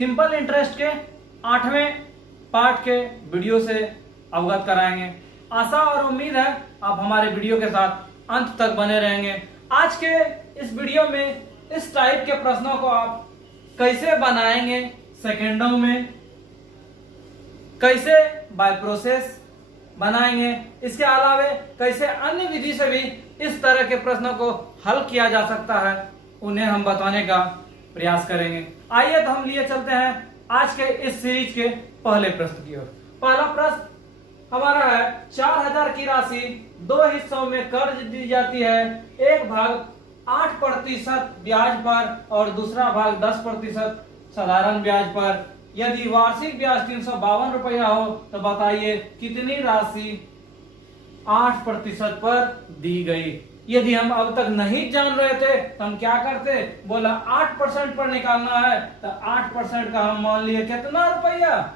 Simple interest के 8वें part के video से अवगत कराएंगे। आशा और उम्मीद है आप हमारे वीडियो के साथ अंत तक बने रहेंगे। आज के इस वीडियो में इस टाइप के प्रश्नों को आप कैसे बनाएंगे सेकेंडों में, कैसे बाय प्रोसेस बनाएंगे, इसके अलावे कैसे अन्य विधि से भी इस तरह के प्रश्नों को हल किया जा सकता है, उन्हें हम बताने का प्रयास करेंगे। आइए तो हम लिए चलते हैं आज के इस सीरीज के पहले प्रश्न की ओर। पहला प्रश्न हमारा है 4000 की राशि दो हिस्सों में कर्ज दी जाती है। एक भाग 8% ब्याज पर और दूसरा भाग 10% साधारण ब्याज पर। यदि वार्षिक ब्याज 352 रुपया हो तो बताइए कितनी राशि 8% पर दी गई। यदि हम अब तक नहीं जान रहे थे तो हम क्या करते, बोला 8% पर निकालना है तो 8% का हम मान लिए कितना रुपया,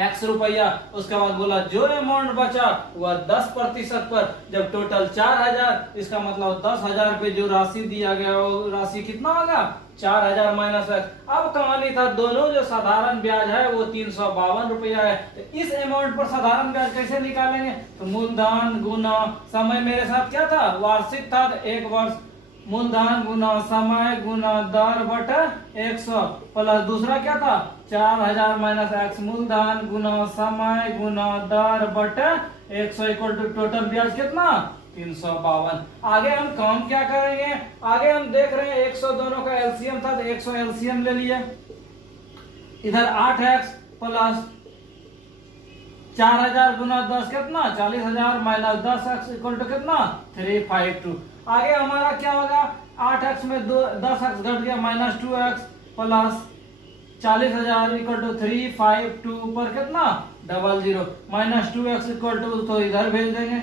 x रुपया। उसके बाद बोला जो अमाउंट बचा वह 10% पर। जब टोटल 4000, इसका मतलब 10,000 पे जो राशि दिया गया वो राशि कितना होगा, 4000 माइनस x। अब कहानी था दोनों जो साधारण ब्याज है वो 352 रुपया है। तो इस अमाउंट पर साधारण ब्याज कैसे निकालेंगे, तो मूलधन गुना समय, मेरे साथ क्या था वार्षिक था तो 1 वर्ष, मूलधन गुना समय गुना दर बटा 100 प्लस दूसरा क्या था 4000 माइनस x, मूलधन गुना समय गुना दर बटा 100 इक्वल टू टोटल ब्याज कितना 352। आगे हम काम क्या करेंगे, आगे हम देख रहे हैं 100 दोनों का एलसीएम था तो 100 एलसीएम ले लिए। इधर 8x प्लस 4000 गुना 10 कितना 40,000 माइनस 10x इक्वल टू कितना 352। आगे हमारा क्या होगा 8x में 10x घट गया minus 2x plus 40,000 equal to 352 पर कितना 00 माइनस 2x इक्वल टू, तो इधर भेज देंगे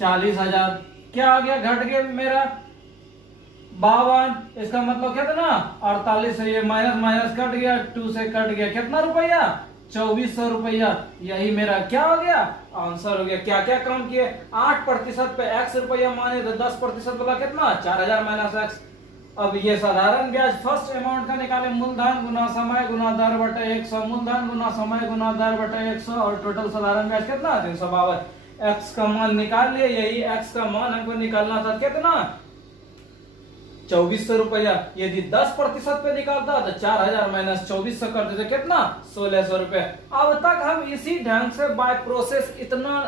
40,000। क्या आ गया घट गया मेरा 52, इसका मतलब कितना 48 है। ये माइनस माइनस कट गया, 2 से कट गया कितना रुपया 2400 रुपया। यही मेरा क्या हो गया आंसर हो गया। क्या क्या काम किए, 8% पे x रुपया माने तो 10% वाला कितना 4000 माइनस x। अब ये साधारण ब्याज फर्स्ट अमाउंट का निकाले, मूलधन गुना समय गुना दर बटे 100, मूलधन गुना समय गुना दर बटे 100 और टोटल साधारण ब्याज कितना 352। x का मान निकाल लिए, यही x का मान हमको निकालना था कितना 2400 रुपया। यदि 10% पे निकालता तो 4000 माइनस 2400 कर देते कितना 1600 रुपया। अब तक हम इसी ढंग से बाय प्रोसेस इतना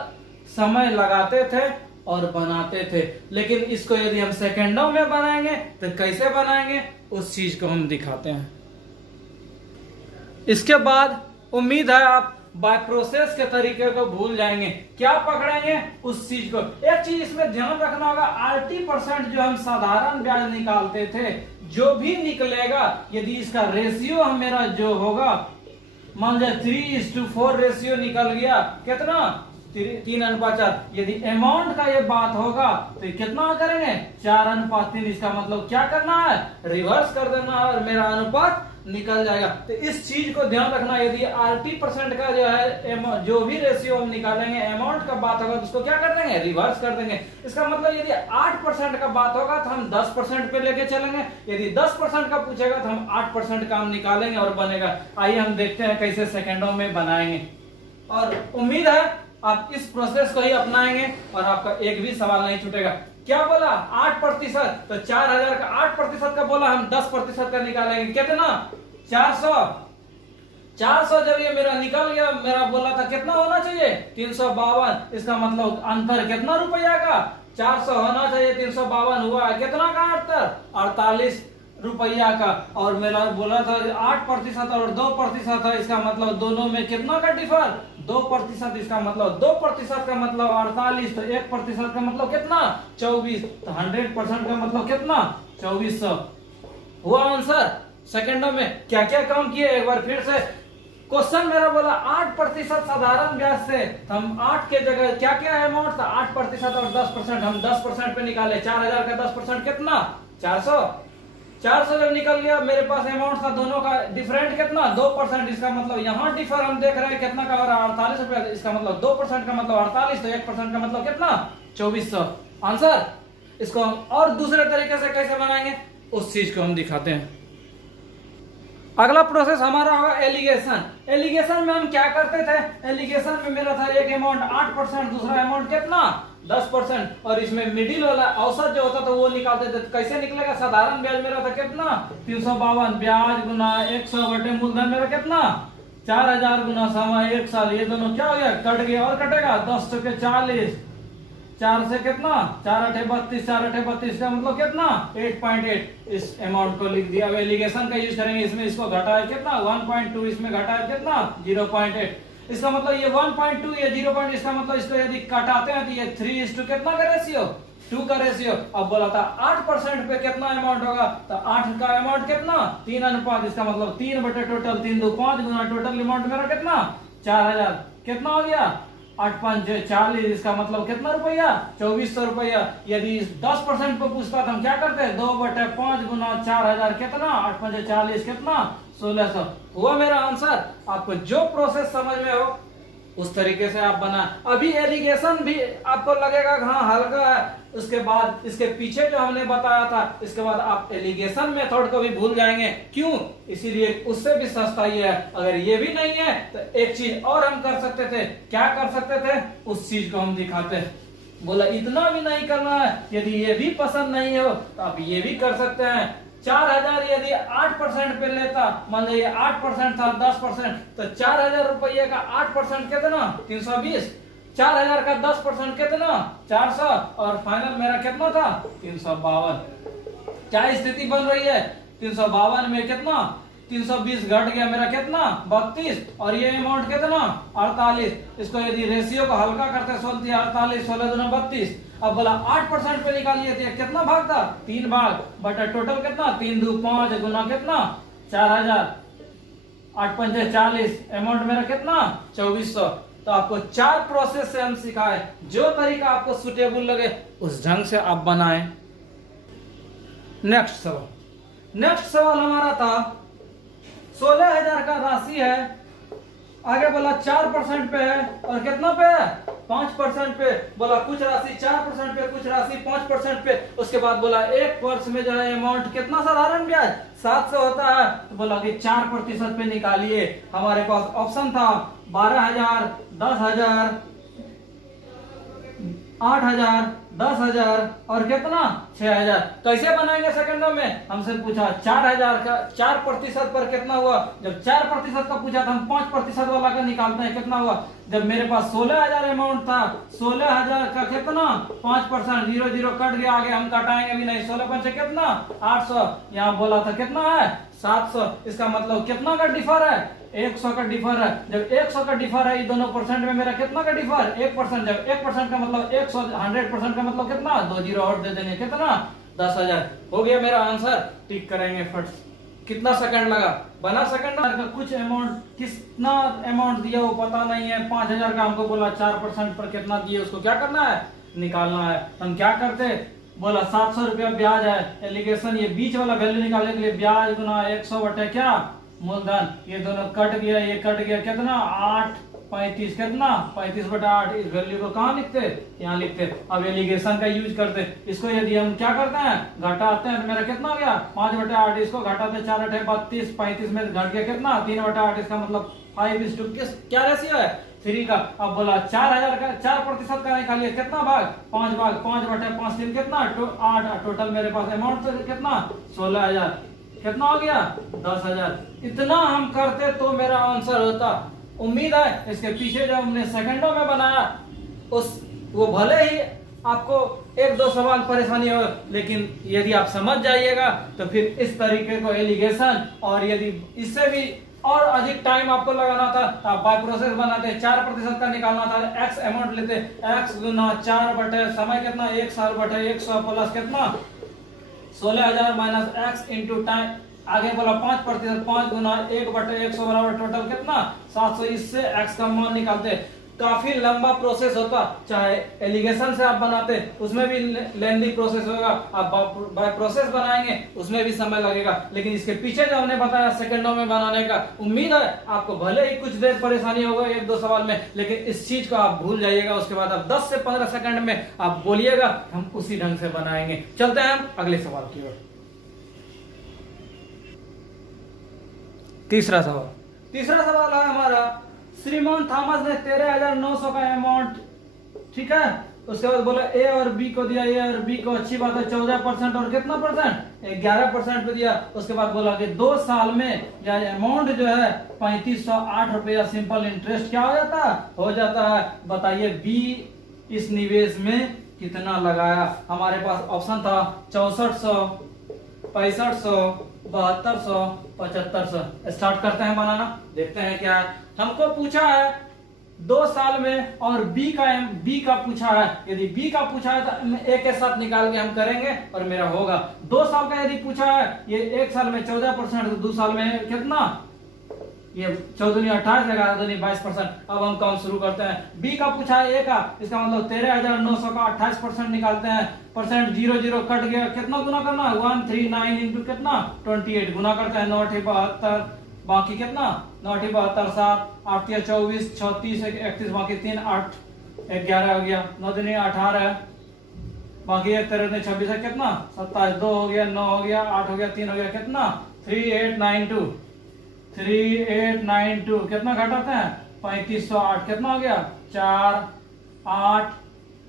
समय लगाते थे और बनाते थे, लेकिन इसको यदि हम सेकेंडों में बनाएंगे तो कैसे बनाएंगे उस चीज को हम दिखाते हैं। इसके बाद उम्मीद है आप बाय प्रोसेस के तरीके को भूल जाएंगे, क्या पकड़ेंगे उस चीज को। एक चीज इसमें ध्यान रखना होगा, 80% जो हम साधारण ब्याज निकालते थे जो भी निकलेगा, यदि इसका रेशियो मेरा जो होगा मान लीजिए 3:4 रेशियो निकल गया कितना 3:4। यदि अमाउंट का ये बात होगा तो कितना करेंगे 4:3। इसका मतलब क्या करना है रिवर्स कर देना है और मेरा अनुपात निकल जाएगा। तो इस चीज को ध्यान रखना, यदि 80% का जो है जो भी रेशियो हम निकालेंगे अमाउंट का बात होगा तो उसको क्या कर देंगे रिवर्स कर देंगे। इसका मतलब यदि 8% का बात होगा तो हम 10% पे लेके चलेंगे, यदि 10% का पूछेगा तो हम 8% का हम निकालेंगे और बनेगा। आइए हम देखते हैं कैसे सेकेंडों में बनाएंगे, और उम्मीद है आप इस प्रोसेस को ही अपनाएंगे और आपका एक भी सवाल नहीं छूटेगा। क्या बोला 8%, तो 4000 का 8% का बोला हम 10% का निकालेंगे कितना 400 जब ये मेरा निकल गया, मेरा बोला था कितना होना चाहिए 352। इसका मतलब अंतर कितना रुपया का 400 होना चाहिए, 352 हुआ है कितना का अंतर 48 रुपया का। और मेरा बोला था 8% और 2% है, इसका मतलब दोनों में कितना का डिफर 2%। इसका मतलब 2% का मतलब 48, तो 1% का मतलब कितना 24, तो 100% का मतलब कितना 2400 हुआ आंसर। सेकेंडों में क्या क्या काम किए एक बार फिर से। क्वेश्चन मेरा बोला 8% साधारण ब्याज से, तो हम 8 के जगह क्या क्या अमाउंट था 8% और 10%, हम 10% पे निकाले। 4000 का 10% कितना 400 जब निकल गया मेरे पास अमाउंट था दोनों का डिफरेंट कितना 2%। इसका मतलब यहाँ डिफर हम देख रहे हैं कितना का हो रहा है 48 रुपया। इसका मतलब 2% का मतलब 48, तो 1% का मतलब कितना 2400 आंसर। इसको हम और दूसरे तरीके से कैसे बनाएंगे उस चीज को हम दिखाते हैं। अगला प्रोसेस हमारा होगा एलिगेशन। एलिगेशन में हम क्या करते थे, एलिगेशन में मेरा था एक अमाउंट 8%, दूसरा अमाउंट कितना 10%, और इसमें मिडिल वाला औसत जो होता था वो निकालते थे। कैसे निकलेगा, साधारण ब्याज मेरा था कितना 352, ब्याज गुना 100 बटे मूलधन मेरा कितना 4000 गुना समय 1 साल, ये दोनों क्या हो गया कट गया, और कटेगा 10 के 40, 4 से कितना 4 8 32, 4 8 32 का मतलब कितना 8.8, इस अमाउंट को लिख दिया। अब एलिगेशन का यूज करेंगे, इसमें इसको घटाया कितना 1.2, इसमें घटाया कितना 0.8, इसका मतलब ये 1.2 ये 0. इसका मतलब इसको यदि काटाते हैं तो ये 3:2 कितना का रेशियो 2 का रेशियो। अब बोला था 8% पे कितना अमाउंट होगा, तो 8 का अमाउंट कितना 3 अनुपात, इसका मतलब 3 बटे टोटल 3 2 5 गुना टोटल अमाउंट मेरा कितना 4000, कितना हो गया 8 5 40, इसका मतलब कितना रुपया 2400 रुपया। यदि 10% को पूछता तो हम क्या करते हैं 2 बटे 5 गुना 4000, कितना 8 5 40, कितना 1600। हुआ मेरा आंसर। आपको जो प्रोसेस समझ में हो उस तरीके से आप बना। अभी एलिगेशन भी आपको लगेगा हाँ हल्का है, उसके बाद इसके पीछे जो हमने बताया था इसके बाद आप एलिगेशन मेथड को भी भूल जाएंगे। क्यों, इसीलिए उससे भी सस्ता ही है। अगर ये भी नहीं है तो एक चीज और हम कर सकते थे, क्या कर सकते थे उस चीज को हम दिखाते हैं। बोला इतना भी नहीं करना है, यदि ये भी पसंद नहीं हो तो आप ये भी कर सकते हैं। 4000 यदि 8% पे लेता, मान लीजिए 8% था 10%, तो 4000 रुपये का 8% कितना 320, 4000 का 10% कितना 400, और फाइनल मेरा कितना था 352। क्या स्थिति बन रही है 352 में कितना 320 घट गया मेरा कितना 32, और ये अमाउंट कितना 48। इसको यदि रेशियो को हल्का करते 48 16 दूना 32। अब बोला 8% पे निकालिए तो कितना भाग था 3 भाग, बटा टोटल कितना 3 2 5 गुना कितना 4000, 8 5 40, अमाउंट मेरा कितना 2400। तो आपको 4 प्रोसेस से हम सिखाए, जो तरीका आपको सुटेबल लगे उस ढंग से आप बनाएं। नेक्स्ट सवाल हमारा था 16000 का राशि है, आगे बोला 4% पे है और कितना पे है 5% पे। बोला कुछ राशि 4% पे, कुछ राशि 5% पे। उसके बाद बोला एक वर्ष में जो है अमाउंट कितना साधारण ब्याज 700 होता है। तो बोला कि 4% पे निकालिए। हमारे पास ऑप्शन था 12000, 10000, 8000, 10000 और कितना 6000। कैसे बनाएंगे सेकंडों में, हमसे पूछा 4000 का 4% पर कितना हुआ। जब 4% का पूछा तो हम 5% वाला का निकालते हैं, कितना हुआ। जब मेरे पास 16000 अमाउंट था, 16000 का कितना 5%, 0 0 कट गया, आगे हम कटाएंगे भी नहीं। 16 पंचे कितना 800, यहाँ बोला था कितना है 700। इसका मतलब कितना का डिफर है 100 का डिफर है। जब 100 का डिफर है, ये दोनों परसेंट में मेरा कितना का डिफर 1%। जब 1% का मतलब 100, 100% का मतलब कितना 2 0 और दे देंगे, कितना 10000। हो गया मेरा आंसर। टिक करेंगे फट। कितना सेकंड लगा, बना सेकंड का। कुछ अमाउंट कितना अमाउंट दिया वो पता नहीं है। 5000 का हमको बोला 4% पर कितना दिए, उसको क्या करना है निकालना है। हम क्या करते, बोला 700 रुपया ब्याज है। एलिगेशन ये बीच वाला वैल्यू निकालने के लिए ब्याज गुना 100 बटे क्या मूलधन, ये दोनों कट गया, ये कट गया, कितना 8 35, कितना 35 बटा 8। इस वैल्यू को कहाँ लिखते यहाँ लिखते। अब एलिगेशन का यूज करते। इसको यदि हम क्या करते हैं घटाते हैं तो मेरा कितना हो गया 5 बटा 8। इसको घटाते 4 8 32, 35 में घट गया कितना 3 बटा 8। इसका मतलब 5:2 किस क्या रेशियो है 3 का। अब बोला 4000 का 4% का निकालिए, कितना भाग 5 भाग, 5 बटे 5 3 कितना 8। टोटल मेरे पास अमाउंट कितना 16000, कितना हो गया 10000। इतना हम करते तो मेरा आंसर होता। उम्मीद है इसके पीछे जो हमने सेकंडों में बनाया उस वो भले ही आपको 1-2 सवाल परेशानी हो, लेकिन यदि आप समझ जाइएगा तो फिर इस तरीके को एलिगेशन, और यदि इससे भी और अधिक टाइम आपको लगाना था तो आप बाय प्रोसेस बनाते। 4% का निकालना था, एक्स अमाउंट लेते, एक्स गुना 4 बटे समय कितना 1 साल बटे 100 प्लस कितना 16000 माइनस एक्स इंटू टाइम। आगे बोला 5%, 5 गुना 1 बटे 100 बराबर टोटल कितना 700। इससे एक्स का मान निकालते। काफी लंबा प्रोसेस होता, चाहे एलिगेशन से आप बनाते उसमें भी लेंदी प्रोसेस होगा, आप बाय प्रोसेस बनाएंगे उसमें भी समय लगेगा। लेकिन इसके पीछे जो हमने बताया सेकंडों में बनाने का, उम्मीद है आपको भले ही कुछ देर परेशानी होगा 1-2 सवाल में, लेकिन इस चीज को आप भूल जाइएगा। उसके बाद आप 10 से 15 सेकंड में आप बोलिएगा, हम उसी ढंग से बनाएंगे। चलते हैं हम अगले सवाल की ओर। तीसरा सवाल है हमारा, श्रीमान थॉमस ने 13,900 का अमाउंट, ठीक है, उसके बाद बोला ए और बी को दिया, ए और बी को अच्छी बात है 14% और कितना परसेंट 11% पे दिया। उसके बाद बोला कि 2 साल में यह अमाउंट जो है 3508 रुपया सिंपल इंटरेस्ट क्या हो जाता है। बताइए बी इस निवेश में कितना लगाया। हमारे पास ऑप्शन था 6400, 6500, 7200, 7500। स्टार्ट करते हैं बनाना, देखते हैं क्या है। हमको पूछा है 2 साल में और बी का पूछा है। यदि बी का पूछा है तो एक के साथ निकाल के हम करेंगे और मेरा होगा। 2 साल का यदि पूछा है, ये 1 साल में 14%, तो 2 साल में कितना, ये 14 28, 11 22%। अब हम काम शुरू करते हैं। बी का पूछा है ए का, इसका मतलब 13,900 का 28% निकालते हैं। परसेंट 0 कट गया, कितना गुना करना है 139 इंटू कितना 28 गुना करते हैं 9 72, बाकी कितना 9 72, 7 8 24, 36 31, बाकी 3 8 11 हो गया, 9 दूनी 18, बाकी 1 13 26 है कितना 27, 2 हो गया, 9 हो गया, 8 हो गया, 3 हो गया, कितना 3892 कितना घटाते हैं 3508, कितना हो गया 4 8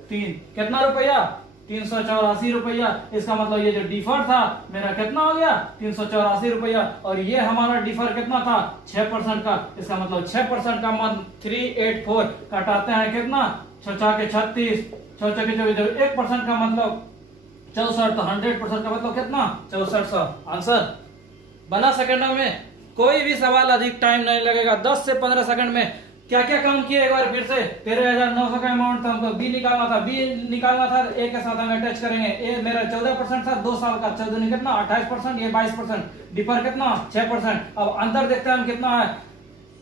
3, कितना रुपया 384 रुपया। इसका मतलब ये जो डिफर था मेरा कितना हो गया 384 रुपया, और ये हमारा डिफर कितना था 6% का। इसका मतलब 6% का मतलब 384 काटाते हैं कितना 6 के 36, 6 के 24, 1% का मतलब 64, तो 100% का मतलब कितना 6400। आंसर बना सेकंडों में, कोई भी सवाल अधिक टाइम नहीं लगेगा, 10 से 15 सेकंड में। क्या क्या काम किए एक बार फिर से। 13,900 का अमाउंट था, हमको बी निकालना था, ए के साथ हम अटैच करेंगे। ए मेरा 14% था 2 साल का, 14 कितना 28%, ये 22%, डिफर कितना 6%। अब अंतर देखते हैं हम कितना है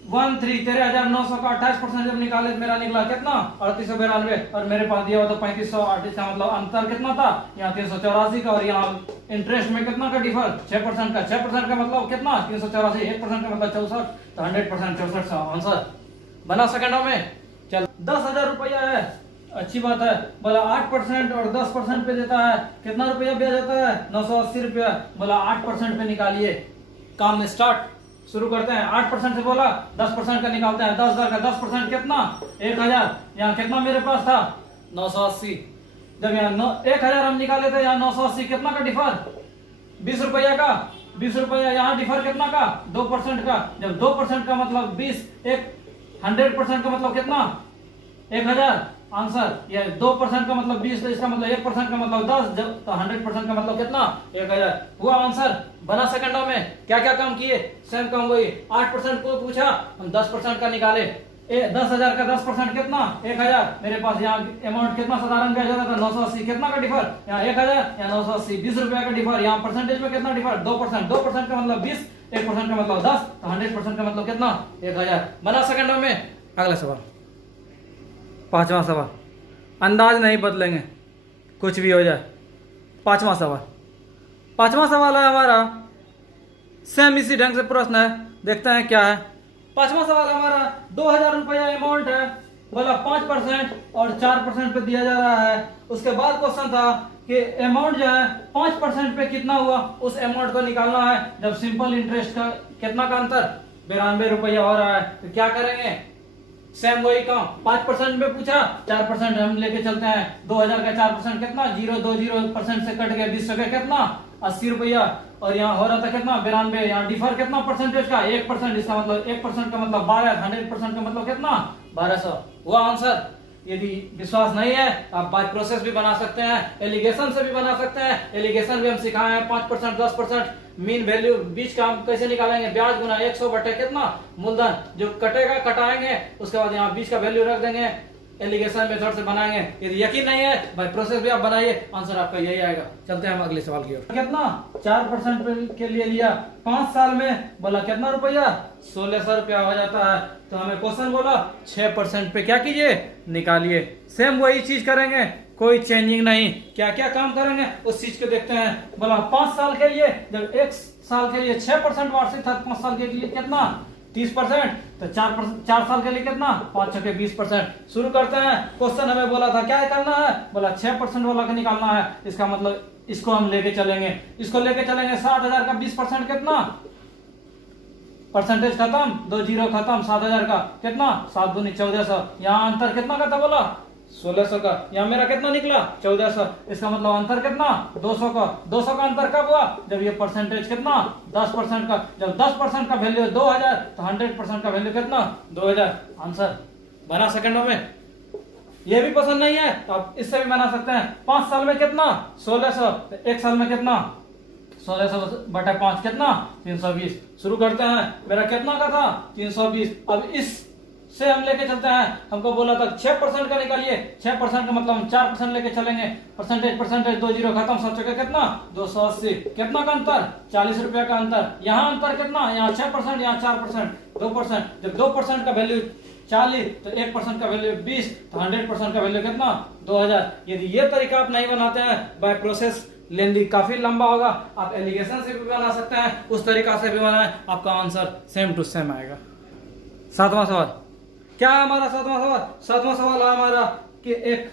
13,900 का 28% जब निकाले मेरा निकला कितना 3892, और मेरे पास दिया हुआ तो 3508। का मतलब अंतर कितना था यहाँ 384 का, और यहाँ इंटरेस्ट में कितना का डिफर 6% का। 6% का मतलब कितना 384, 1% का मतलब 64, तो 100% 6400। आंसर बना सेकंडों में। चल 10,000 रुपया है, अच्छी बात है। बोला 8% और 10% पे देता है, कितना रुपया ब्याज आता है 980 रुपया। बोला 8% पे निकालिए, काम स्टार्ट शुरू करते हैं। 8% से बोला 10% का निकालते हैं। 10,000 का 10% कितना 1,000, यहाँ कितना मेरे पास था 980। जब यहाँ 1,000 हम निकाले थे, यहाँ 980 कितना का डिफर 20 रुपया का, 20 रुपया यहाँ डिफर कितना का 2% का। जब 2% का मतलब 20, 100% का मतलब कितना 1,000। आंसर ये 2% का मतलब 20, तो इसका मतलब 1% का मतलब 10, जब तो 100% का मतलब कितना 1,000 हुआ। आंसर बना सेकंडों में। क्या क्या काम किए, सेम काम वही। 8% को पूछा, हम 10% का निकाले। 10,000 का 10% कितना 1,000। मेरे पास यहाँ अमाउंट कितना साधारण ब्याज होता था 980, कितना का डिफर यहाँ 1,000, यहाँ 980, 20 रुपया का डिफर। यहाँ परसेंटेज में कितना डिफर 2%, 2% का मतलब 20, 1% का मतलब 10, तो 100% का मतलब कितना 1,000। बना सेकंडों में। अगला सवाल, 5वां सवाल, अंदाज नहीं बदलेंगे कुछ भी हो जाए। 5वां सवाल है हमारा, सेम इसी ढंग से प्रश्न है, देखते हैं क्या है। 5वां सवाल हमारा 2,000 रुपया अमाउंट है। बोला 5% और 4% पे दिया जा रहा है। उसके बाद क्वेश्चन था कि अमाउंट जो है 5% पे कितना हुआ, उस अमाउंट को निकालना है। जब सिंपल इंटरेस्ट का कितना का अंतर 92 रुपया हो रहा है, तो क्या करेंगे सेम वही काम। 5% में पूछा, 4% हम लेके चलते हैं। 2,000 का 4% कितना 020% से कट गया 20 रुपया, कितना 80 रुपया। और यहाँ हो रहा था कितना 92, यहाँ डिफर कितना परसेंटेज का 1%, इसका मतलब 1% का मतलब 12, 100% का मतलब कितना 1200 हुआ। आंसर यदि विश्वास नहीं है आप बाय प्रोसेस भी बना सकते हैं, एलिगेशन से भी बना सकते हैं। एलिगेशन भी हम सिखाए हैं 5%, 10%, मीन वैल्यू बीच का हम कैसे निकालेंगे, ब्याज गुना 100 बटे कितना मूलधन, जो कटेगा कटाएंगे, उसके बाद यहाँ बीच का वैल्यू रख देंगे। एलिगेशन मेथड से बनाएंगे। यदि यकीन नहीं है बाय प्रोसेस भी आप बनाइए, आंसर आपका यही आएगा। चलते हैं हम अगले सवाल की ओर। कितना 4% के लिए लिया 5 साल में, बोला कितना रुपया 1,600 रुपया हो जाता है। तो हमें क्वेश्चन बोला 6% पे क्या कीजिए निकालिए। सेम वही चीज करेंगे, कोई चेंजिंग नहीं। क्या क्या काम करेंगे उस चीज को देखते हैं। बोला 5 साल के लिए, जब 1 साल के लिए 6% वार्षिक था, 5 साल के लिए कितना 30%, तो 4 साल के लिए कितना 5 6 20%। शुरू करते हैं। क्वेश्चन हमें बोला था क्या करना है, बोला 6% वाला का निकालना है। इसका मतलब इसको हम लेके चलेंगे, 60,000 का 20% कितना परसेंटेज खत्म, 2 जीरो खत्म, 7000 का कितना 7 दूनी 1400। यहाँ अंतर कितना का था बोला 1600 का, यहाँ मेरा कितना निकला 1400। इसका मतलब अंतर कितना 200 का। 200 का अंतर कब हुआ जब ये परसेंटेज कितना 10% का। जब 10% का वैल्यू 2000 तो 100% का वैल्यू कितना 2000। आंसर बना सेकंडों में। ये भी पसंद नहीं है तो आप इससे भी बना सकते हैं। 5 साल में कितना 1600, तो 1 साल में कितना 1600/5 कितना 320। शुरू करते हैं। मेरा कितना का था 320। अब इस से हम लेके चलते हैं। हमको बोला था 6% का निकालिए। 6% का मतलब हम 4% लेके चलेंगे। परसेंटेज 2 जीरो खत्म, 7 चौके कितना 280। कितना का अंतर 40 रुपया का अंतर। यहाँ अंतर कितना, यहाँ 6%, यहाँ 4%, 2%। जब 2% का वैल्यू 40 तो 1% का वैल्यू 20 तो 100% का वैल्यू कितना 2000। यदि ये तरीका आप नहीं बनाते हैं बाय प्रोसेस लेंदी काफी लंबा होगा। आप एलिगेशन से भी बना सकते हैं, उस तरीका से भी बनाए, आपका आंसर सेम टू सेम आएगा। 7वां सवाल क्या है हमारा 7वां सवाल। 7वां सवाल है हमारा कि एक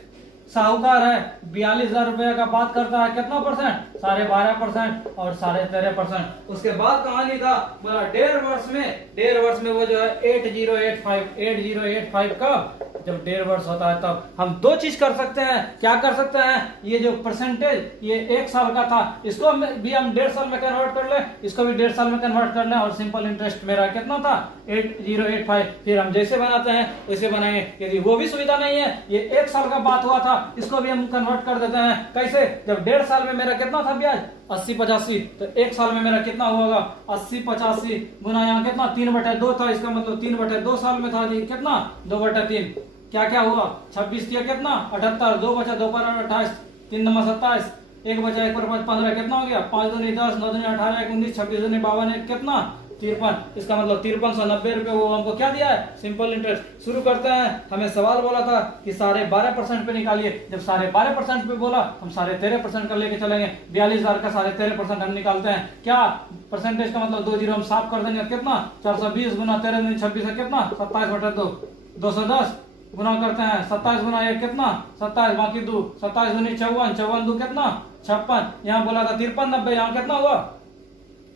साहूकार है 42,000 रुपए का बात करता है कितना परसेंट 12.5% और 13.5%। उसके बाद कहानी था बोला 1.5 वर्ष में वो जो है 8085 का जब 1.5 वर्ष होता है तब हम 2 चीज कर सकते हैं। क्या कर सकते हैं, ये जो परसेंटेज ये 1 साल का था इसको भी हम 1.5 साल में कन्वर्ट कर ले, इसको भी 1.5 साल में कन्वर्ट कर ले और सिंपल इंटरेस्ट मेरा कितना था 8085। फिर हम जैसे बनाते हैं वैसे बनाएंगे। यदि वो भी सुविधा नहीं है, ये 1 साल का बात हुआ था, इसको भी हम कन्वर्ट कर देते हैं। कैसे, जब 1.5 साल में मेरा कितना था ब्याज 80-85 तो 1 साल में मेरा कितना होगा 80-85 गुना यहाँ कितना 3/2 था। इसका मतलब 3/2 साल में था जी कितना 2/3। क्या क्या हुआ 26 किया कितना 78, 2 बचा 2 पर 28, 3 नंबर 27, 1 बचा 1 पर 15 कितना हो गया 5 दूनी 10, 9 दूनी 18, 1 19, 26 दूनी 52, 1 कितना 53। इसका मतलब 5390 रुपए वो हमको क्या दिया है सिंपल इंटरेस्ट। शुरू करते हैं। हमें सवाल बोला था कि 12.5% पे निकालिए। जब 12.5% पे बोला हम 13.5% का लेके चलेंगे। 42,000 का 13.5% हम निकालते हैं। क्या परसेंटेज का मतलब 2 जीरो हम साफ कर देंगे कितना 420 गुना 13 26 है कितना 27/2, 210 गुना करते हैं 27 गुना 1 कितना 27, बाकी 2 27 दूनी 54, 54 2 कितना 56। यहाँ बोला था 5390, यहाँ कितना हुआ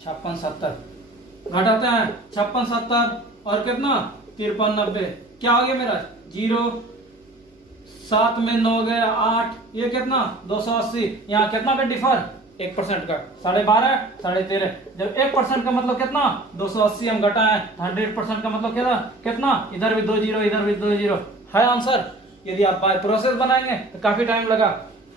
5670। घटाते हैं 5670 और कितना 5390। क्या हो गया मेरा 0, 7 में 9 गया 8, ये कितना 280। यहाँ कितना का डिफर 1% का 12.5, 13.5। जब 1% का मतलब कितना 280 हम घटाएं 100% का मतलब कितना इधर भी 2 जीरो इधर भी 2 जीरो है आंसर। यदि आप बाय प्रोसेस बनाएंगे तो काफी टाइम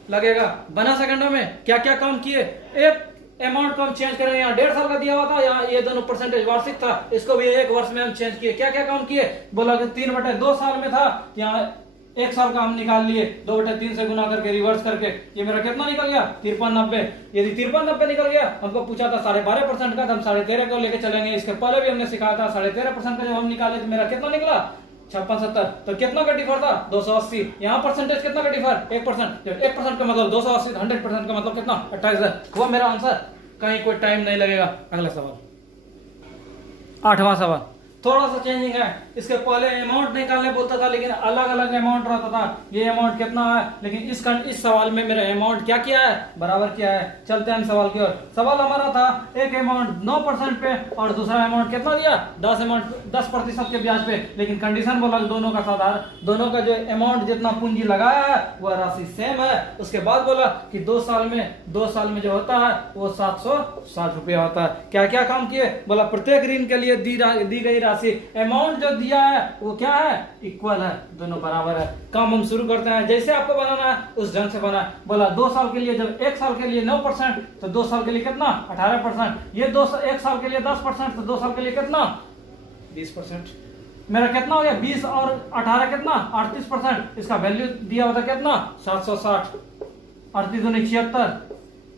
लगेगा। बना सेकंडों में। क्या क्या काम किए, एक अमाउंट को हम चेंज करेंगे। यहाँ 1.5 साल का दिया हुआ था, यहाँ ये दोनों परसेंटेज वार्षिक था, इसको भी 1 वर्ष में हम चेंज किए। क्या क्या काम किए, बोला कि 3/2 साल में था, यहाँ 1 साल का हम निकाल लिए 2/3 से गुना करके रिवर्स करके। ये मेरा कितना निकल गया 5390। यदि 5390 निकल गया, हमको पूछा था 12.5% का, तो हम 13.5 को लेके चलेंगे। इसके पहले भी हमने सिखाया था 13.5% का जब हम निकाले तो मेरा कितना निकला 5670। तो कितना का डिफर था 280। यहाँ परसेंटेज कितना का डिफर 1%। जब 1% का मतलब 280, 100% का मतलब कितना 28,000। हुआ मेरा आंसर। कहीं कोई टाइम नहीं लगेगा। अगला सवाल 8वां सवाल थोड़ा सा चेंजिंग है। इसके पहले अमाउंट निकालने बोलता था लेकिन अलग अलग अमाउंट रहता था। ये अमाउंट कितना है, लेकिन इस सवाल में मेरा अमाउंट क्या किया है बराबर किया है। चलते हैं हम सवाल की ओर। सवाल हमारा था एक अमाउंट 9% पे और दूसरा अमाउंट कितना दिया 10% के ब्याज पे। लेकिन कंडीशन बोला दोनों का साधारण, दोनों का जो अमाउंट जितना पूंजी लगाया है वह राशि सेम है। उसके बाद बोला कि 2 साल में जो होता है वो 760 रुपया होता है। क्या क्या काम किए, बोला प्रत्येक ऋण के लिए दी गई अमाउंट जो दिया है वो क्या है इक्वल है, दोनों बराबर है। काम हम शुरू करते हैं। जैसे आपको बनाना है उस ढंग से बनाए। बोला 2 साल के लिए, जब 1 साल के लिए 9% तो 2 साल के लिए कितना 18%। ये 1 साल के लिए 10% तो 2 साल के लिए कितना 20%। मेरा कितना हो गया 20 और 18 कितना 38%। इसका वैल्यू दिया होता कितना 760, 38 दूनी 76,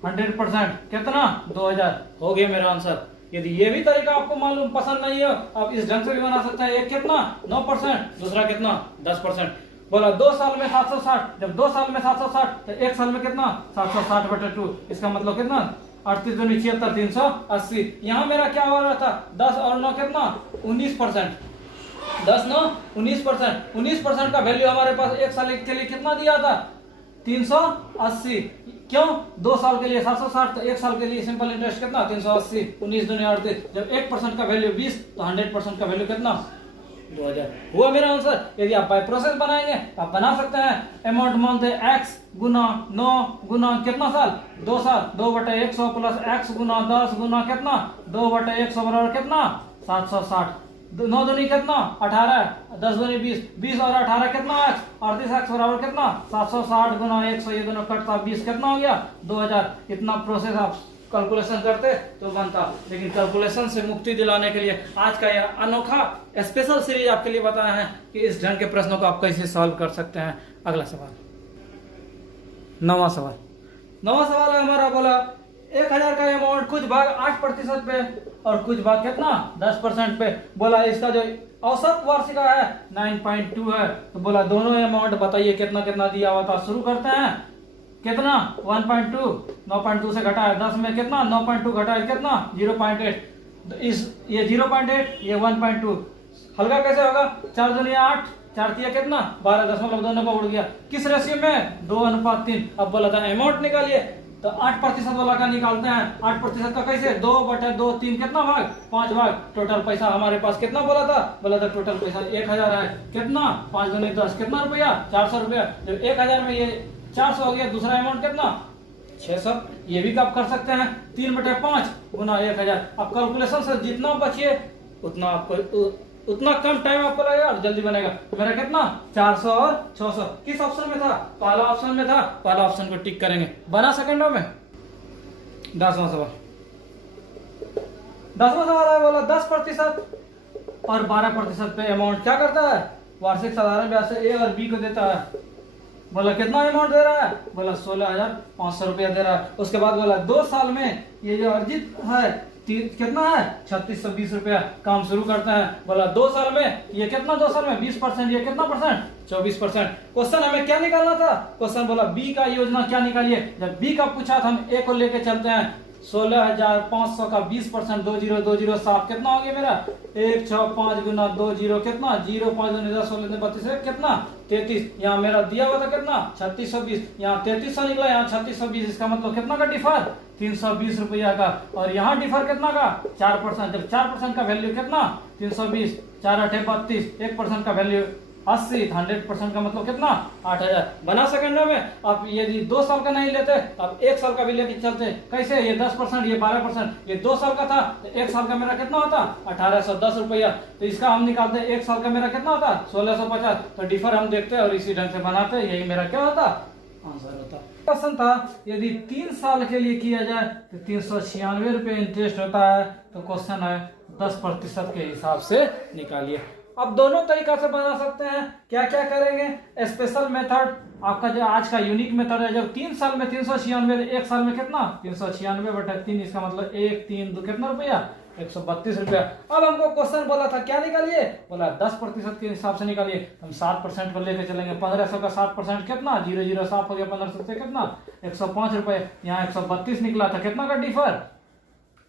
100% कितना 2000। हो गया मेरा आंसर। यदि ये भी तरीका आपको मालूम पसंद नहीं है, आप इस ढंग से भी बना सकते हैं। एक कितना 9%, दूसरा कितना 10%। बोला 2 साल में 760, जब 2 साल में 760 तो 1 साल में कितना 760/2। इसका मतलब कितना 38 दूनी 76, 380। यहाँ मेरा क्या हो रहा था 10 और 9 कितना 19%। 10 9 19%। 19% का वैल्यू हमारे पास 1 साल के लिए कितना दिया था 380। क्यों? 2 साल के लिए 760, तो 1 साल के लिए सिंपल इंटरेस्ट कितना? 380, 19 दूनी 38। जब 1% का वैल्यू 20 तो 100% का वैल्यू कितना? 2000। हुआ मेरा आंसर। यदि आप बाय प्रोसेस बनाएंगे आप बना सकते हैं। अमाउंट मानते हैं x गुना 9 गुना कितना साल? 2 साल। 2/100 प्लस x गुना 10 गुना कितना? 2/100 बराबर कितना? 760। 9 दूनी कितना? 18, 10 दूनी 20, 20 और 18 कितना? x 38x बराबर कितना? 760 गुना 100, ये दोनों कटता 20 कितना हो गया? 2000। इतना प्रोसेस आप कैलकुलेशन करते तो बनता, लेकिन कैलकुलेशन से मुक्ति दिलाने के लिए आज का यह अनोखा स्पेशल सीरीज आपके लिए बताया है कि इस ढंग के प्रश्नों को आप कैसे सॉल्व कर सकते हैं। अगला सवाल, 9वां सवाल। 9वां सवाल है हमारा, बोला 1000 का अमाउंट कुछ भाग 8% पे और कुछ भाग कितना? 10% पे। बोला इसका जो औसत वार्षिक आय है 9.2 है। तो बोला दोनों अमाउंट बताइए कितना कितना दिया हुआ था। शुरू करते हैं। कितना? 1.2, 9.2 से घटा है 10 में कितना? 9.2 घटा है कितना? 0.8। तो इस ये 0.8, ये 1.2 हल्का कैसे होगा? 4 दूनी 8, 4 तिया कितना? 12, 0.2 का उड़ गया। किस रेशियो में? 2:3। अब बोला था अमाउंट निकालिए, तो 8% वाला का निकालते हैं। 8% का कैसे? 2/2, 3 कितना भाग? 5 भाग। टोटल पैसा हमारे पास कितना बोला था? बोला था टोटल पैसा 1000 है। कितना? 5 दूनी 10, कितना रुपया? 400 रुपया। जब 1000 में ये 400 हो गया, दूसरा अमाउंट कितना? 600। ये भी आप कर सकते हैं। 3/5 गुना 1000। अब कैलकुलेशन से जितना बचिए उतना आपको उतना कम टाइम आपको लगेगा और जल्दी बनेगा। मेरा कितना? 400 और 600 किस ऑप्शन में था? पहला ऑप्शन में था। पहला ऑप्शन को टिक करेंगे। बना सेकंडों में। 10वां सवाल। 10वां सवाल है, बोला 10% और 12% पे अमाउंट क्या करता है? वार्षिक साधारण ब्याज से ए और बी को देता है। बोला कितना अमाउंट दे रहा है? बोला 16,500 रुपया दे रहा है। उसके बाद बोला 2 साल में ये जो अर्जित है कितना है? 3620 रुपया। काम शुरू करते हैं। बोला 2 साल में ये कितना? 2 साल में 20%, ये कितना परसेंट? 24%। क्वेश्चन हमें क्या निकालना था? क्वेश्चन बोला बी का योजना क्या निकालिए। जब बी का पूछा था हम ए को लेके चलते हैं। 16,500 का 20%, 2020 7 कितना हो गया मेरा? 165 गुना 20 कितना? 0, 5 दूनी 10, 16 32 कितना? 33। यहाँ मेरा दिया हुआ था कितना? 3620। यहाँ 3300 निकला, यहाँ 3620। इसका मतलब कितना का डिफर? 320 रुपया का। और यहाँ डिफर कितना का? 4%। जब 4% का वैल्यू कितना? 320, 4 8 32, 1% का वैल्यू 80, 100% का मतलब कितना? 8000। बना सेकंडों में। आप यदि 2 साल का नहीं लेते आप 1 साल का भी लेके चलते। कैसे? ये 10%, ये 12%, ये 2 साल का था तो 1 साल का मेरा कितना होता? 1810 रुपया। तो इसका हम निकालते 1 साल का मेरा कितना होता? 1650। तो डिफर हम देखते और इसी ढंग से बनाते। यही मेरा क्या होता? आंसर होता। क्वेश्चन था यदि 3 साल के लिए किया जाए तो 396 रुपये इंटरेस्ट होता है। तो क्वेश्चन है 10% के हिसाब से निकालिए। अब दोनों तरीका से बना सकते हैं। क्या क्या करेंगे? स्पेशल मेथड आपका जो आज का यूनिक मेथड है। जब 3 साल में 396, 1 साल में कितना? 396/3। इसका मतलब 1 3 2 कितना रुपया? 132 रुपया। अब हमको क्वेश्चन बोला था क्या निकालिए? बोला 10% के हिसाब से निकालिए। हम 7% को लेके चलेंगे। 1500 का 7% कितना? 0 7 हो गया। 1500 से कितना? 105 रुपये। यहाँ 132 निकला था। कितना का डिफर?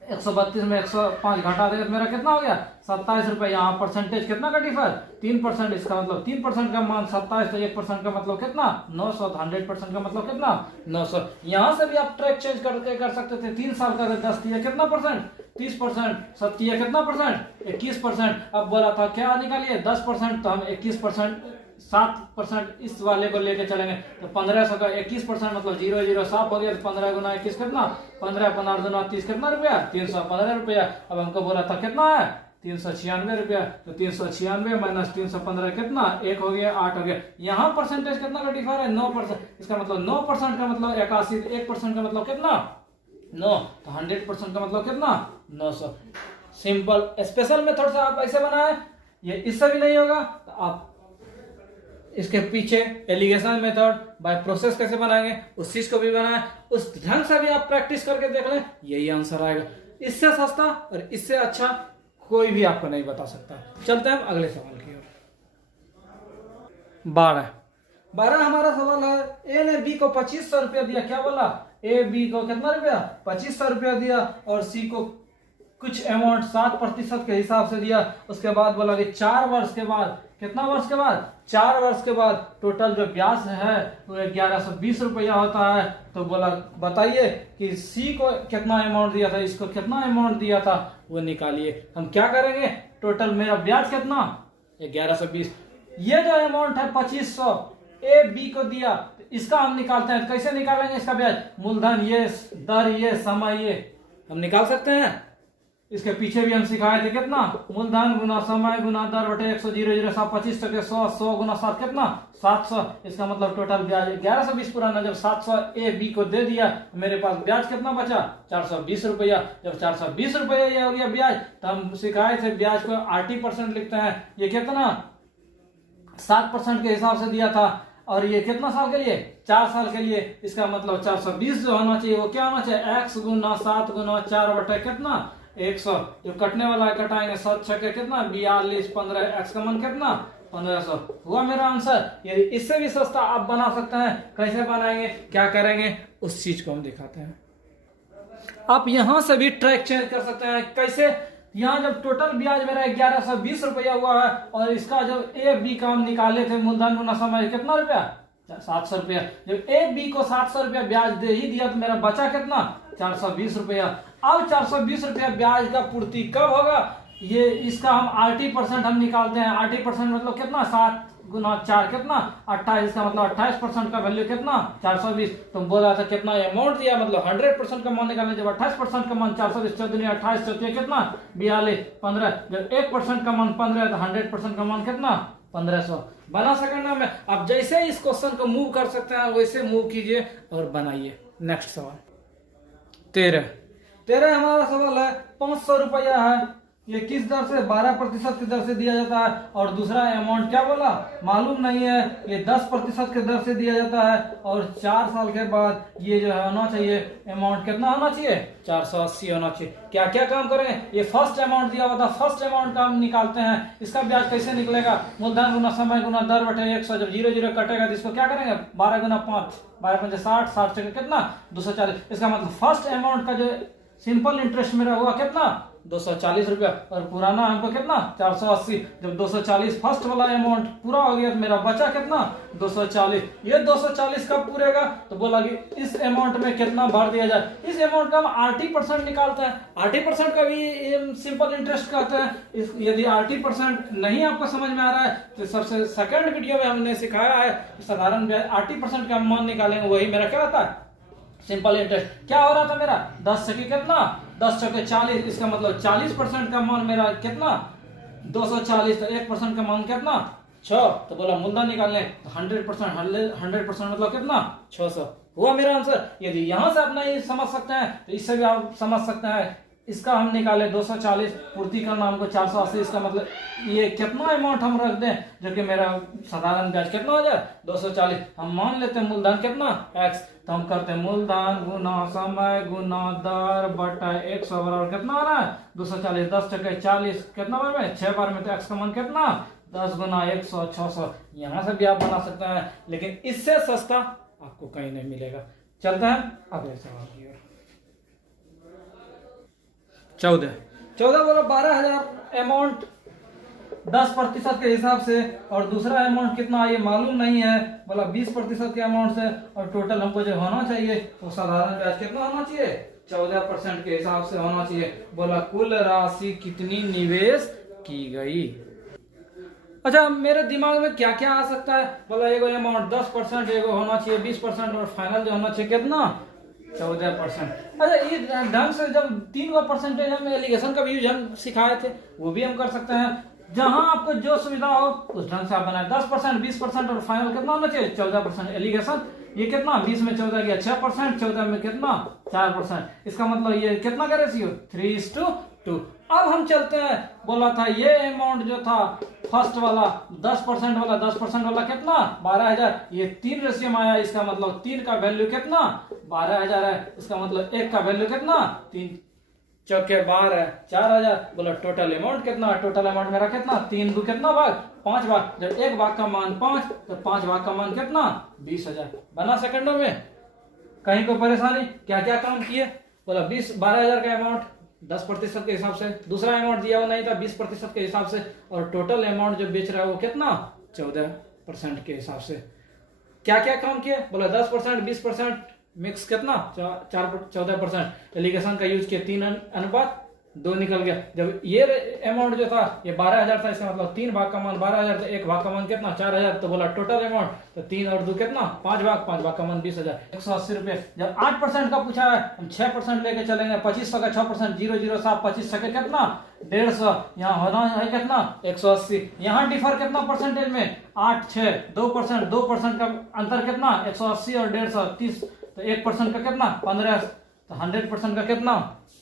132 में 105 घटा देगा तो मेरा कितना हो गया? 27 रुपये। यहाँ परसेंटेज कितना का डिफर? 3%। इसका मतलब 3% का मान 27, तो 1% का मतलब कितना? 900। 100% का मतलब कितना? 900। यहाँ से भी आप ट्रैक चेंज करके कर सकते थे। 3 साल का 10 तिया कितना परसेंट? 30%। 7 तिया कितना परसेंट? 21%। अब बोला था क्या निकालिए? 10%। तो हम 21%, 7% इस वाले को लेके चलेंगे। तो 1500 का 21% मतलब 0 7 हो गया। तो 15 गुना 21 कितना? 15, 15 गुना 30 कितना रुपया? 315 रुपया। अब हमको बोला था कितना है? 396 रुपया। तो 396 माइनस 315 कितना? 1 हो गया, 8 हो गया। यहाँ परसेंटेज कितना का डिफर है? 9%। इसका मतलब 9% का मतलब 81, 1% का मतलब कितना? 9। तो 100% का मतलब कितना? 900। सिंपल स्पेशल मेथड से आप ऐसे बनाए। ये इससे भी नहीं होगा तो आप इसके पीछे एलिगेशन मेथड बाय प्रोसेस कैसे बनाएंगे उस चीज को भी बनाए। उस ढंग से भी आप प्रैक्टिस करके देख लें, यही आंसर आएगा। इससे सस्ता और इससे अच्छा कोई भी आपको नहीं बता सकता। चलते हैं अगले सवाल की ओर। 12 हमारा सवाल है। ए ने बी को 2500 रुपया दिया। क्या बोला? ए बी को कितना रुपया? 2500 रुपया दिया और सी को कुछ अमाउंट 7% के हिसाब से दिया। उसके बाद बोला कि 4 वर्ष के बाद, कितना वर्ष के बाद, 4 वर्ष के बाद टोटल जो ब्याज है वो 1120 रुपया होता है। तो बोला बताइए कि सी को कितना अमाउंट दिया था, इसको कितना अमाउंट दिया था, वो निकालिए। हम क्या करेंगे, टोटल मेरा ब्याज कितना 1120, ये जो अमाउंट है 2500 ए बी को दिया, तो इसका हम निकालते हैं। कैसे निकालेंगे इसका ब्याज, मूलधन ये, दर ये, समय ये हम निकाल सकते हैं। इसके पीछे भी हम सिखाए थे कितना, मूलधन गुना समय गुना दर बटे 100, 25% 100 गुना 7 कितना 700। इसका मतलब टोटल ब्याज 1120 पुराना। जब 700 ए बी को दे दिया मेरे पास ब्याज कितना बचा 420 रुपया। जब 420 रुपया ये हो गया ब्याज, तो हम सिखाए थे ब्याज को 80% लिखते हैं। ये कितना 7% के हिसाब से दिया था, और ये कितना साल के लिए 4 साल के लिए। इसका मतलब 420 जो होना चाहिए वो क्या होना चाहिए, x गुना 7 गुना 4 बटे कितना 100। जो कटने वाला है कटाएंगे, 7 छके कितना 42, 15 x का मान कितना 1500 हुआ मेरा आंसर। ये इससे भी सस्ता आप बना सकते हैं। कैसे बनाएंगे, क्या करेंगे, उस चीज को हम दिखाते हैं। आप यहां से भी ट्रैक चेंज कर सकते हैं। कैसे, यहाँ जब टोटल ब्याज मेरा 1120 रुपया हुआ है, और इसका जब ए बी का हम निकाले थे मूलधन गुना समय कितना रुपया 700 रुपया। जब ए बी को 700 रुपया ब्याज दे ही दिया तो मेरा बचा कितना 420 रुपया। अब 420 रुपया ब्याज का पूर्ति कब होगा, ये इसका हम 80% हम निकालते हैं। 80% मतलब कितना 7 गुना 4 कितना 28, का मतलब 28% का वैल्यू कितना 420। तो बोला था कितना अमाउंट दिया, मतलब 100% का मान निकालने। जब 28% का मान 420, 14 28 चौथी कितना 42, 15। जब 1% का मान 15 है तो 100% का मान कितना 1500 बना सकें ना। मैं अब जैसे इस क्वेश्चन को मूव कर सकते हैं वैसे मूव कीजिए और बनाइए। नेक्स्ट सवाल 13 हमारा सवाल है 500 रुपया है। ये किस दर से 12% की दर से दिया जाता है, और दूसरा अमाउंट क्या बोला मालूम नहीं है, ये 10% की दर से दिया जाता है, और 4 साल के बाद ये जो है होना चाहिए अमाउंट कितना होना चाहिए 480 होना चाहिए। क्या क्या काम करें, ये फर्स्ट अमाउंट दिया हुआ था, फर्स्ट अमाउंट का हम निकालते हैं। इसका ब्याज कैसे निकलेगा, मूलधन गुना समय गुना दर बटे 100। जब 0 कटेगा तो इसको क्या करेंगे 12 गुना 5, 12 5 60, 60 कितना 240। इसका मतलब फर्स्ट अमाउंट का जो सिंपल इंटरेस्ट मेरा हुआ कितना 240 रुपया, और पुराना हमको कितना 480। जब 240 फर्स्ट वाला अमाउंट पूरा हो गया तो मेरा बचा कितना 240। ये 240 कब पूरेगा, तो बोला कि इस अमाउंट में कितना भर दिया जाए। इस अमाउंट का हम 80% निकालते हैं। 80% का भी सिंपल इंटरेस्ट कहते हैं। यदि 80% नहीं आपको समझ में आ रहा है तो सबसे सेकंड वीडियो में हमने सिखाया है साधारण ब्याज 80% का मान निकालेंगे, वही मेरा क्या होता है सिंपल इंटरेस्ट। क्या हो रहा था मेरा 10 छके कितना 10 छके 40। इसका मतलब 40% का मान मेरा कितना 240, तो 1% का मान कितना 6। तो बोला मूलधन निकालने तो 100% मतलब कितना 600 हुआ मेरा आंसर। यदि यहां से आप नहीं समझ सकते हैं तो इससे भी आप समझ सकते हैं। इसका हम निकाले 240, पूर्ति करना हमको 480। इसका मतलब ये कितना अमाउंट हम रख दें जो कि मेरा साधारण ब्याज कितना हो जाए 240। हम मान लेते हैं मूलधन कितना x, तो हम करते हैं मूलधन गुना समय गुना दर बटा 100 बराबर कितना आ रहा है 240। 10 छके 40 कितना बार में 6 बार में, तो x का मान कितना 10 गुना 100 600। यहाँ से भी आप बना सकते हैं, लेकिन इससे सस्ता आपको कहीं नहीं मिलेगा। चलते हैं अगले सवाल की ओर। 14 बोला 12,000 अमाउंट 10% के हिसाब से, और दूसरा अमाउंट कितना ये मालूम नहीं है। बोला 20% के अमाउंट से, और टोटल हमको जो होना चाहिए वो साधारण ब्याज कितना होना चाहिए 14% के हिसाब से होना चाहिए। बोला कुल राशि कितनी निवेश की गई। अच्छा, मेरे दिमाग में क्या क्या आ सकता है। बोला एगो अमाउंट 10%, एगो होना चाहिए 20%, और फाइनल जो होना चाहिए कितना 14%। अच्छा, ये ढंग से जब 3 परसेंटेज हम एलिगेशन का भी यूज हम सिखाए थे वो भी हम कर सकते हैं। जहां आपको जो सुविधा हो उस ढंग से आप बनाए। 10%, 20% और फाइनल कितना होना चाहिए 14% एलिगेशन। ये कितना 20 में 14 गया 6%, 14 में कितना 4%। इसका मतलब ये कितना का रेशियो 3:2। अब हम चलते हैं। बोला था ये अमाउंट जो था फर्स्ट वाला 10% वाला कितना 12,000। ये 3 रेशियो में आया। इसका मतलब 3 का वैल्यू कितना 12,000 है। इसका मतलब 1 का वैल्यू कितना 3 चौके 12 है 4,000। बोला टोटल अमाउंट कितना, टोटल अमाउंट मेरा कितना 3 दो कितना भाग 5 भाग। जब 1 भाग का मान 5 तो 5 भाग का मान कितना 20,000। बना सेकंडों में, कहीं कोई परेशानी। क्या क्या काम किए। बोला 12,000 का अमाउंट 10% के हिसाब से, दूसरा अमाउंट दिया हुआ नहीं था 20% के हिसाब से, और टोटल अमाउंट जो बेच रहा है वो कितना 14% के हिसाब से। क्या क्या काम किया, बोला 10%, 20% मिक्स कितना 14%। एलिगेशन का यूज किया 3:2 निकल गया। जब ये अमाउंट जो था ये 12,000 था, इसका मतलब 3 भाग का मान 12,000, तो 1 भाग का मान कितना 4,000, तो बोला टोटल अमाउंट, तो 3 और 2 कितना 5 भाग का मान 20,000, 180 रुपए। जब 8% का पूछा है हम 6% लेके चलेंगे, 2500 का 6%, 007, 2500 का कितना 150, यहाँ होना है कितना 180। यहाँ डिफर कितना परसेंटेज में 8, 6, 2%, 2% का अंतर कितना 180 और 150, 30, तो 1% का कितना 15, तो 100% का कितना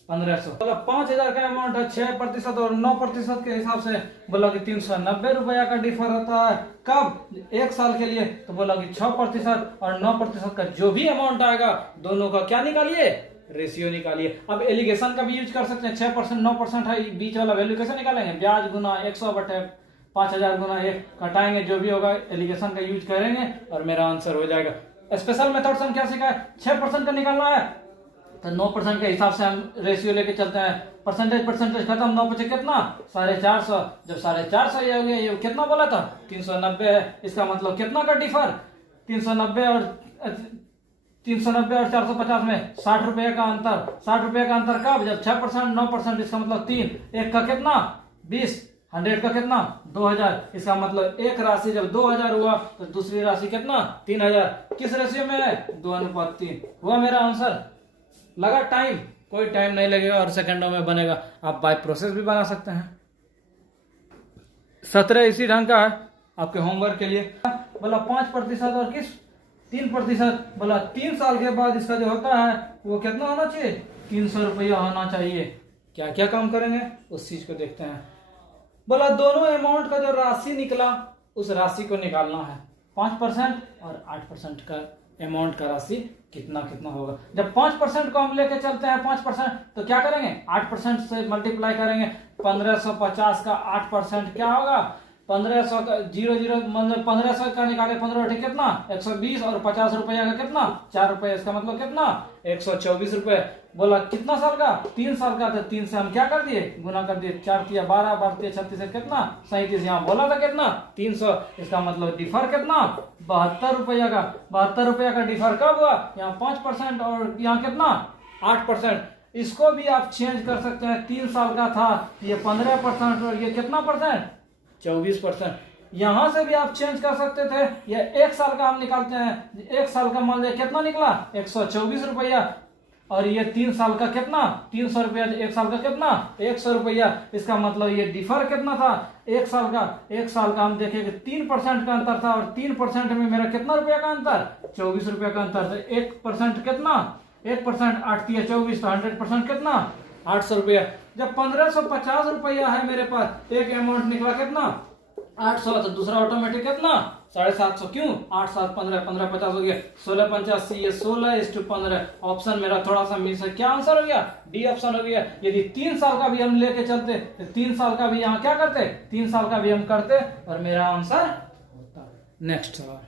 1500। मतलब 5,000 का अमाउंट है, 6% और 9% के हिसाब से बोला कि 390 रुपया का डिफर होता है। कब 1 साल के लिए, तो बोला कि 6% और 9% का जो भी अमाउंट आएगा दोनों का क्या निकालिए रेशियो निकालिए। अब एलिगेशन का भी यूज कर सकते हैं, 6% 9% है, बीच वाला वैल्यू कैसे निकालेंगे, ब्याज गुना 100/5000 गुना 1 घटाएंगे, जो भी होगा एलिगेशन का यूज करेंगे और मेरा आंसर हो जाएगा। स्पेशल मेथड से हम क्या सीखा है, 6% का निकालना है तो 9% के हिसाब से हम रेशियो लेके चलते हैं। परसेंटेज खत्म, 9 बचे कितना 450। जब 450 ये हो गया, ये कितना बोला था 390 है, इसका मतलब कितना का डिफर 390 और 450 में 60 रुपए का अंतर। 60 रुपए का अंतर कब, जब 6% 9%, इसका मतलब 3, 1 का कितना 20, 100 का कितना 2000, इसका मतलब एक राशि जब 2000 हुआ तो दूसरी राशि कितना 3000। किस रेशियो में है 2:3 हुआ मेरा आंसर। लगा टाइम, कोई टाइम नहीं लगेगा और सेकंडों में बनेगा। आप बाय प्रोसेस भी बना सकते हैं। 17 इसी ढंग का है आपके होमवर्क के लिए। बोला 5% और किस 3%, बोला 3 साल के बाद इसका जो होता है वो कितना होना चाहिए 300 रुपया होना चाहिए। क्या क्या काम करेंगे उस चीज को देखते हैं। बोला दोनों अमाउंट का जो राशि निकला उस राशि को निकालना है। 5% और 8% का अमाउंट का राशि कितना कितना होगा। जब 5% को हम लेके चलते हैं 5%, तो क्या करेंगे 8% से मल्टीप्लाई करेंगे। 1550 का 8% क्या होगा 1500 का 00 मतलब 1500 का निकाले 15 कितना 120 और 50 रुपया का कितना 4 रुपये, इसका मतलब कितना 124 रुपये। बोला कितना साल का 3 साल का, तो 3 से हम क्या कर दिए गुना कर दिए, 4 तिया 12, 12 तिया 36 कितना 37। यहाँ बोला था कितना 300, इसका मतलब डिफर कितना 72 रुपया का। 72 रुपया का डिफर कब हुआ, यहाँ 5% और यहाँ कितना 8%। इसको भी आप चेंज कर सकते हैं। 3 साल का था ये 15% और ये कितना परसेंट 24%। यहां से भी आप चेंज कर सकते थे। ये 1 साल का हम निकालते हैं, 1 साल का मान लिया कितना निकला 124 रुपया, और ये 3 साल का कितना 300 रुपया, 1 साल का कितना 100 रुपया। इसका मतलब ये डिफर कितना था 1 साल का हम देखेंगे 3% का अंतर था, और 3% में मेरा कितना रुपया का अंतर 24 रुपया का अंतर। तो 1% कितना 1% 8 तिया 24, तो 100% कितना 800 रुपया। जब 1550 रुपया है मेरे पास, एक अमाउंट निकला कितना 800, तो दूसरा ऑटोमेटिक कितना 750। क्यों 8 7 15 15 50 हो गया 16 85, ये 16:15। ऑप्शन मेरा थोड़ा सा मिस है, क्या आंसर हो गया डी ऑप्शन हो गया। यदि 3 साल का भी हम लेके चलते तो 3 साल का भी यहाँ क्या करते 3 साल का भी हम करते और मेरा आंसर होता। नेक्स्ट सवाल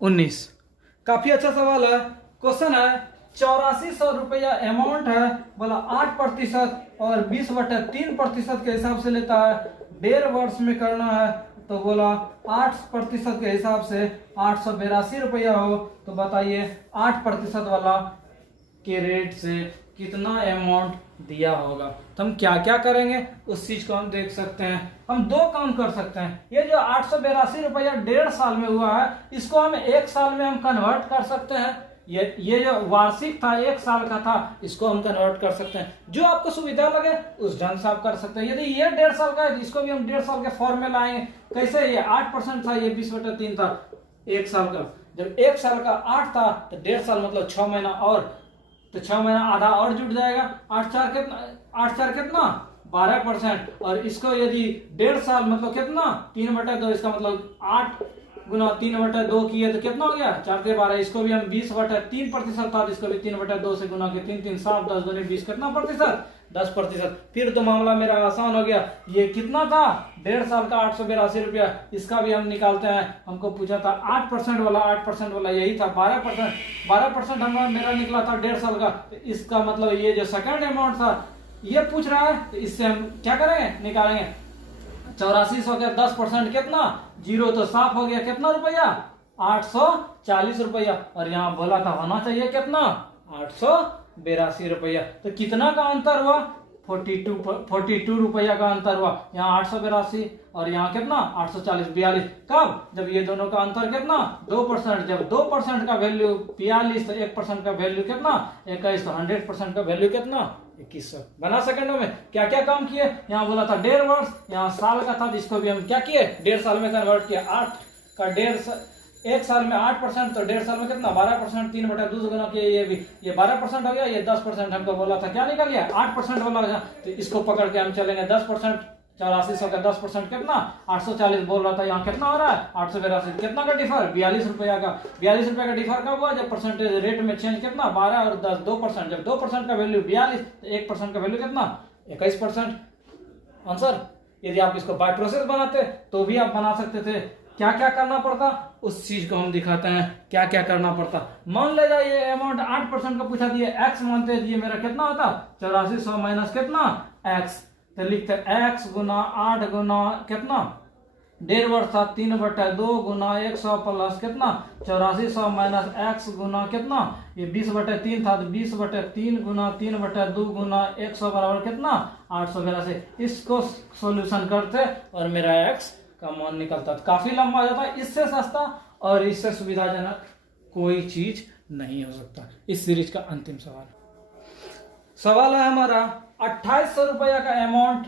19, काफी अच्छा सवाल है। क्वेश्चन है 8400 रुपया अमाउंट है। बोला 8% और 20/3% के हिसाब से लेता है, 1.5 वर्ष में करना है। तो बोला 8% के हिसाब से 882 रुपया हो, तो बताइए 8% वाला के रेट से कितना अमाउंट दिया होगा। तो हम क्या क्या करेंगे उस चीज को हम देख सकते हैं। हम 2 काम कर सकते हैं। ये जो 882 रुपया 1.5 साल में हुआ है, इसको हम 1 साल में हम कन्वर्ट कर सकते हैं। ये जो वार्षिक था 1 साल का था, इसको हम कन्वर्ट कर सकते हैं। जो आपको सुविधा लगे उस ढंग से आप कर सकते हैं। यदि ये 1.5 साल का है तो इसको भी हम 1.5 साल के फॉर्म में लाएंगे। कैसे, ये 8% था, ये 20/3 था 1 साल का। जब 1 साल का 8 था तो 1.5 साल मतलब 6 महीना, और तो 6 महीना आधा और जुट जाएगा। 8 4 कितना 12%। और इसको यदि 1.5 साल मतलब कितना 3/2, इसका मतलब 8 गुना 3/2 किए तो कितना हो गया 4 के 12। इसको भी हम 20/3% था, इसको भी 3/2 से गुना के 3 3 7 10 दूनी 20 कितना प्रतिशत 10%। फिर तो मामला मेरा आसान हो गया। ये कितना था, 1.5 साल का 882 रुपया, इसका भी हम निकालते हैं। हमको पूछा था 8% वाला, 8% वाला यही था 12%। 12% हमारा मेरा निकला था 1.5 साल का। तो इसका मतलब ये जो सेकंड अमाउंट था ये पूछ रहा है, तो इससे हम क्या करेंगे, निकालेंगे। 8400 के 10% कितना, 0, तो साफ हो गया कितना रुपया, 840 रुपया। और यहाँ बोला था होना चाहिए कितना, 882 रुपया। तो कितना का अंतर हुआ, 42 रुपया का अंतर हुआ। यहाँ 882 और यहाँ कितना 840, 42। कब, जब ये दोनों का अंतर कितना 2%। जब 2% का वैल्यू 42 तो 1% का वैल्यू कितना 21, तो 100% का वैल्यू कितना 2100। बना सेकंडों में। क्या क्या काम किए, यहाँ बोला था 1.5 वर्ष, यहाँ साल का था जिसको भी हम क्या किए 1.5 साल में कन्वर्ट किया। 8 का 1 साल में 8%, तो 1.5 साल में कितना 12%, 3/2 गुना किया, ये भी ये 12% हो गया। ये 10% हमको बोला था क्या निकल गया 8% वाला। तो इसको पकड़ के हम चलेंगे 10%। 8400 का 10% कितना 840 बोल रहा था, यहाँ कितना हो रहा है 882। कितना का डिफर, 42 रुपया का। 42 रुपया का डिफर कब हुआ, जब परसेंटेज रेट में चेंज कितना 12 और 10 2%। जब 2% का वैल्यू 42 तो 1% का वैल्यू कितना 21%। आंसर। यदि आप इसको बाय प्रोसेस बनाते तो भी आप बना सकते थे। क्या क्या करना पड़ता उस चीज को हम दिखाते हैं, क्या क्या करना पड़ता। मान ले जाए ये अमाउंट 8% का पूछा दिए, x मानते हैं, ये मेरा कितना होता 8400 माइनस कितना x। तो लिखते x गुना 8 गुना कितना 1.5 वर्ष था 3/2 गुना 100 प्लस कितना 8400 माइनस x गुना कितना ये 20/3 था, तो 20/3 गुना 3/2 गुना 100 बराबर कितना 882। इसको सॉल्यूशन करते और मेरा x का मान निकलता। काफी लंबा जाता है। इससे सस्ता और इससे सुविधाजनक कोई चीज नहीं हो सकता। इस सीरीज का अंतिम सवाल है हमारा 2800 रुपया का अमाउंट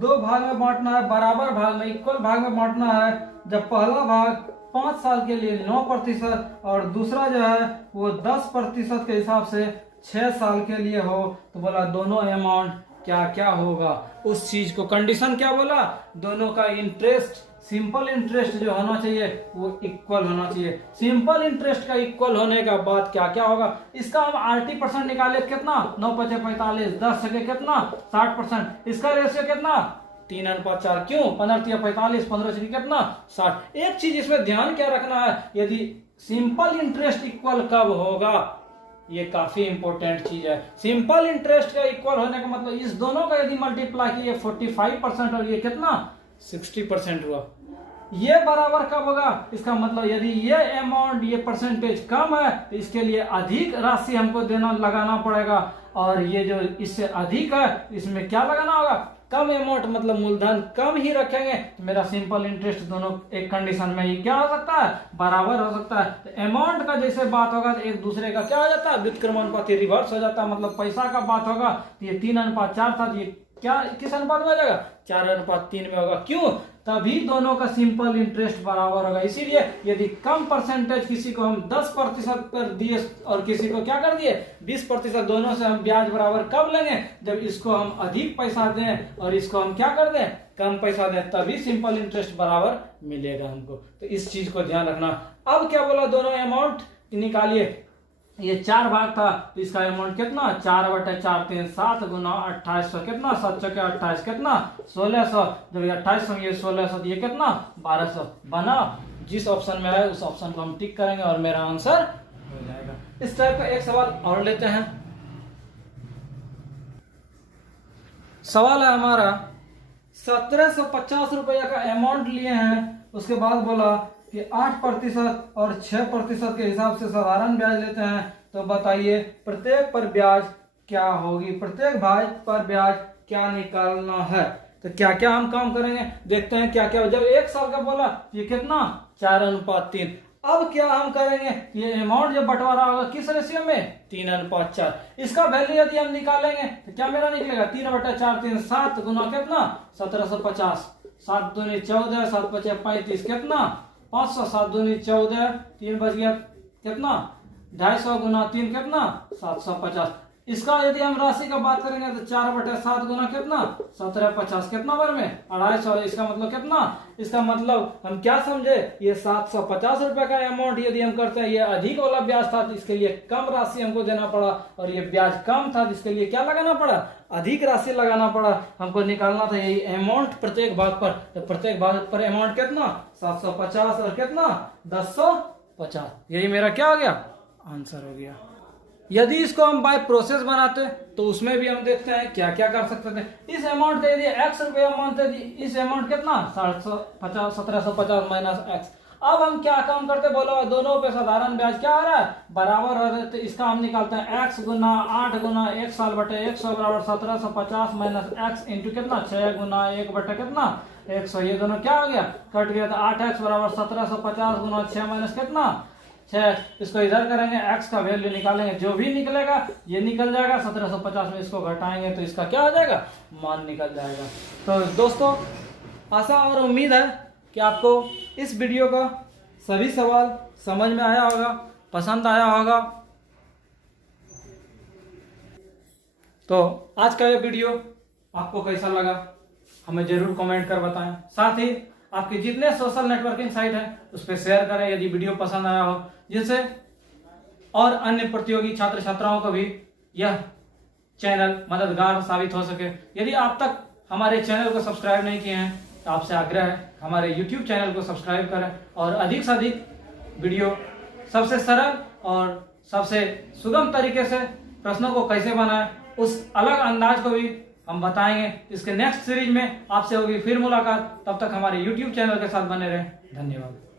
2 भाग में बांटना है, बराबर भाग में, इक्वल भाग में बांटना है। जब पहला भाग 5 साल के लिए 9% और दूसरा जो है वो 10% के हिसाब से 6 साल के लिए हो, तो बोला दोनों अमाउंट क्या क्या होगा। उस चीज को कंडीशन क्या बोला, दोनों का इंटरेस्ट, सिंपल इंटरेस्ट जो होना चाहिए वो इक्वल होना चाहिए। सिंपल इंटरेस्ट का इक्वल होने का बाद क्या क्या होगा, इसका हम RT% निकाले कितना 9×5=45, 10 सके कितना 60%। इसका रेशियो कितना 3:4। क्यों 15×45, 15 से कितना 60। एक चीज इसमें ध्यान क्या रखना है, यदि सिंपल इंटरेस्ट इक्वल कब होगा, ये काफी इंपॉर्टेंट चीज है। सिंपल इंटरेस्ट का इक्वल होने का मतलब इस दोनों का यदि मल्टीप्लाई किए 45% और ये कितना 60% हुआ, ये बराबर कब होगा, इसका मतलब यदि ये अमाउंट ये परसेंटेज कम है तो इसके लिए अधिक राशि हमको देना लगाना पड़ेगा, और ये जो इससे अधिक है इसमें क्या लगाना होगा, कम अमाउंट, मतलब मूलधन कम ही रखेंगे तो मेरा सिंपल इंटरेस्ट दोनों एक कंडीशन में ही क्या हो सकता है बराबर हो सकता है। तो अमाउंट का जैसे बात होगा तो एक दूसरे का क्या हो जाता है व्युत्क्रमानुपाती रिवर्स हो जाता है। मतलब पैसा का बात होगा तो ये 3:4 था, ये क्या किस अनुपात में आ जाएगा 4:3 में होगा। क्यों, तभी दोनों का सिंपल इंटरेस्ट बराबर होगा। इसीलिए यदि कम परसेंटेज किसी को हम 10% कर दिए और किसी को क्या कर दिए 20%, दोनों से हम ब्याज बराबर कब लेंगे, जब इसको हम अधिक पैसा दें और इसको हम क्या कर दें कम पैसा दें, तभी सिंपल इंटरेस्ट बराबर मिलेगा हमको। तो इस चीज को ध्यान रखना। अब क्या बोला, दोनों अमाउंट निकालिए। ये 4 भाग था तो इसका अमाउंट कितना 4/4 3 7 गुना 2800 कितना 7 के 28 कितना 1600। जब ये 2800 ये 1600 ये कितना 1200 बना। जिस ऑप्शन में है उस ऑप्शन को हम टिक करेंगे और मेरा आंसर हो जाएगा। इस टाइप का एक सवाल और लेते हैं। सवाल है हमारा 1750 रुपया का अमाउंट लिए हैं, उसके बाद बोला कि 8% और 6% के हिसाब से साधारण ब्याज लेते हैं, तो बताइए प्रत्येक पर ब्याज क्या होगी, प्रत्येक भाग पर ब्याज क्या निकालना है। तो क्या क्या हम काम करेंगे देखते हैं क्या क्या। जब 1 साल का बोला ये कितना 4:3। अब क्या हम करेंगे, ये अमाउंट जब बंटवारा होगा किस रेशियो में 3:4। इसका वैल्यू यदि हम निकालेंगे तो क्या मेरा निकलेगा 3/4 3 7 गुना कितना 1750, 7 दूनी 14, 7 × 5 = 35 कितना 500, 7 दूनी 14, 3 बच गया कितना 250 गुना 3 कितना 750। इसका यदि हम राशि का बात करेंगे तो 4/7 गुना कितना 1750 कितना बार में 250। इसका मतलब कितना, इसका मतलब हम क्या समझे, ये 750 रुपए का अमाउंट यदि हम करते हैं, ये अधिक वाला ब्याज था तो इसके लिए कम राशि हमको देना पड़ा, और ये ब्याज कम था जिसके लिए क्या लगाना पड़ा, अधिक राशि लगाना पड़ा। हमको निकालना था यही अमाउंट प्रत्येक भाग पर, तो प्रत्येक भाग पर अमाउंट कितना 750 और कितना 1050। यही मेरा क्या हो गया, आंसर हो गया। यदि इसको हम बाय प्रोसेस बनाते तो उसमें भी हम देखते हैं क्या क्या कर सकते थे। इस अमाउंट दे दिए x रुपया अमाउंट दे दी, इस अमाउंट कितना 1750 माइनस x। अब हम क्या काम करते, बोलो दोनों पे साधारण ब्याज क्या आ रहा है, बराबर हो रहा है, तो इसका हम निकालते हैं x गुना 8 गुना 1 साल बटे 100 बराबर 1750 माइनस x इंटू कितना 6 गुना 1 बटे कितना 100। ये दोनों क्या हो गया, कट गया, तो 8x बराबर 1750 गुना 6 माइनस कितना 6। इसको इधर करेंगे, x का वैल्यू निकालेंगे, जो भी निकलेगा ये निकल जाएगा, 1750 में इसको घटाएंगे तो इसका क्या हो जाएगा, मान निकल जाएगा। तो दोस्तों आशा और उम्मीद है कि आपको इस वीडियो का सभी सवाल समझ में आया होगा, पसंद आया होगा। तो आज का ये वीडियो आपको कैसा लगा हमें जरूर कमेंट कर बताएं। साथ ही आपके जितने सोशल नेटवर्किंग साइट है उस पर शेयर करें यदि वीडियो पसंद आया हो, जिससे और अन्य प्रतियोगी छात्र छात्राओं को भी यह चैनल मददगार साबित हो सके। यदि आप तक हमारे चैनल को सब्सक्राइब नहीं किए हैं तो आपसे आग्रह है हमारे YouTube चैनल को सब्सक्राइब करें, और अधिक से अधिक वीडियो सबसे सरल और सबसे सुगम तरीके से प्रश्नों को कैसे बनाएं उस अलग अंदाज को भी हम बताएंगे। इसके नेक्स्ट सीरीज में आपसे होगी फिर मुलाकात, तब तक हमारे YouTube चैनल के साथ बने रहें। धन्यवाद।